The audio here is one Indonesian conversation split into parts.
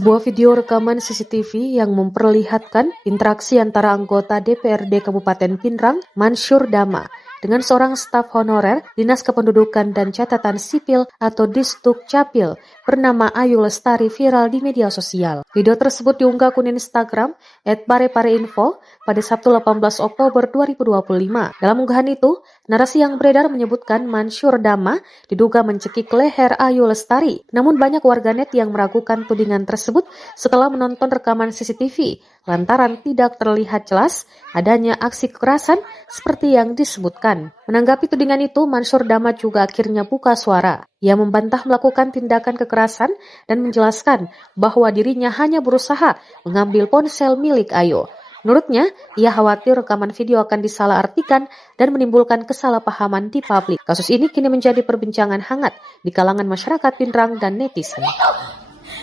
Sebuah video rekaman CCTV yang memperlihatkan interaksi antara anggota DPRD Kabupaten Pinrang, Mansur Dama, dengan seorang staf honorer Dinas Kependudukan dan Catatan Sipil atau Disduk Capil bernama Ayu Lestari viral di media sosial. Video tersebut diunggah akun Instagram @parepareinfo pada Sabtu 18 Oktober 2025. Dalam unggahan itu, narasi yang beredar menyebutkan Mansur Dama diduga mencekik leher Ayu Lestari. Namun banyak warganet yang meragukan tudingan tersebut setelah menonton rekaman CCTV lantaran tidak terlihat jelas adanya aksi kekerasan seperti yang disebutkan. Menanggapi tudingan itu, Mansur Dama juga akhirnya buka suara. Ia membantah melakukan tindakan kekerasan dan menjelaskan bahwa dirinya hanya berusaha mengambil ponsel milik Ayu. Menurutnya, ia khawatir rekaman video akan disalahartikan dan menimbulkan kesalahpahaman di publik. Kasus ini kini menjadi perbincangan hangat di kalangan masyarakat Pinrang dan netizen.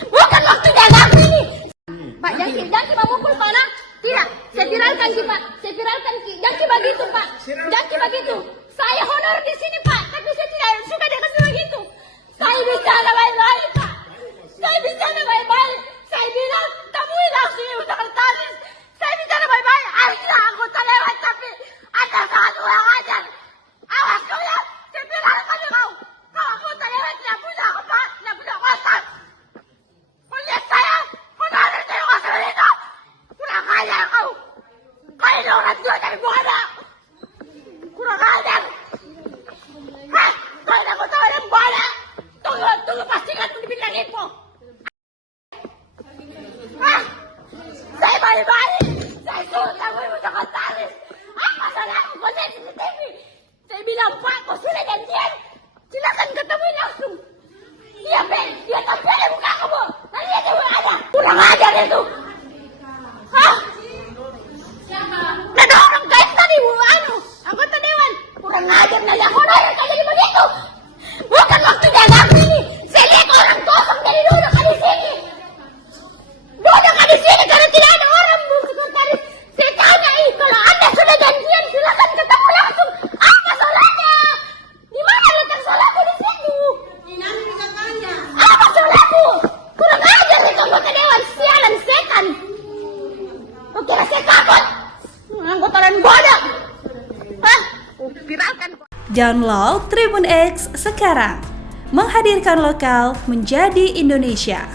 Bukan waktunya ngaku ini. Pak, jangan memukul Pak, nah. Tidak, saya viralkan Ki, Pak. Saya viralkan Ki. Jangan begitu, Pak. Jangan begitu. Saya honor di sini, Pak. Tapi saya tidak suka dengan begitu. Saya bicara baik-baik, Pak. Saya bicara baik-baik. Saya bilang, temui langsung ibu sekretaris. Saya bicara baik-baik. Akhirnya anggota lewat, tapi ada satu yang ajar. Awas kau ya. Saya viralkan kau. Kau anggota lewat, tidak punya apa, tidak punya kosan. Lihat saya, honor di kosan itu. Kurang ajar kau. Kau ini orang tua dari mana? Kurang ajar. Hah? Kau ini anggota dari mana? Tunggu pastikan dipindah info. Hah? Saya baik-baik. Saya suruh kamu ibu sekretaris. Apa salahku kau lihat CCTV? Saya bilang, Pak, kau sudah janjian. Silakan ketemu langsung. Iya, Ben. Dia tampil di muka kamu. Dan lihat ibu ada. Kurang ajar itu. Hah? Ada orang gaib tadi, Bu. Anggota Dewan. Kurang ajar, nanya honor kau jadi begitu. Bukan waktunya ngaku ini. Saya lihat orang kosong dari duduk di sini. Duduk di sini karena tidak ada orang, Bu Sekretaris. Saya tanya, kalau Anda sudah janjian, silakan ketemu langsung. Apa salahnya? Di mana letak salahku di situ? Apa salahku? Kurang ajar itu anggota Dewan. Sialan setan. Oke, saya takut. Anggota dan bodoh. Hah? Viralkan. Download Tribun X sekarang. Menghadirkan lokal menjadi Indonesia.